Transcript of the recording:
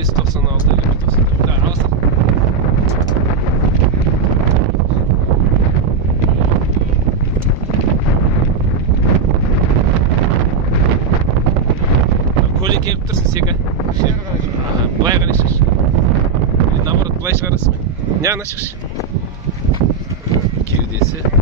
596 594. Да, аласың. Көлік келіп тұрсың сека. Былай қарай шықшы. Наоборот, былай шығарасың. Не ана шықшы. Кеудесі.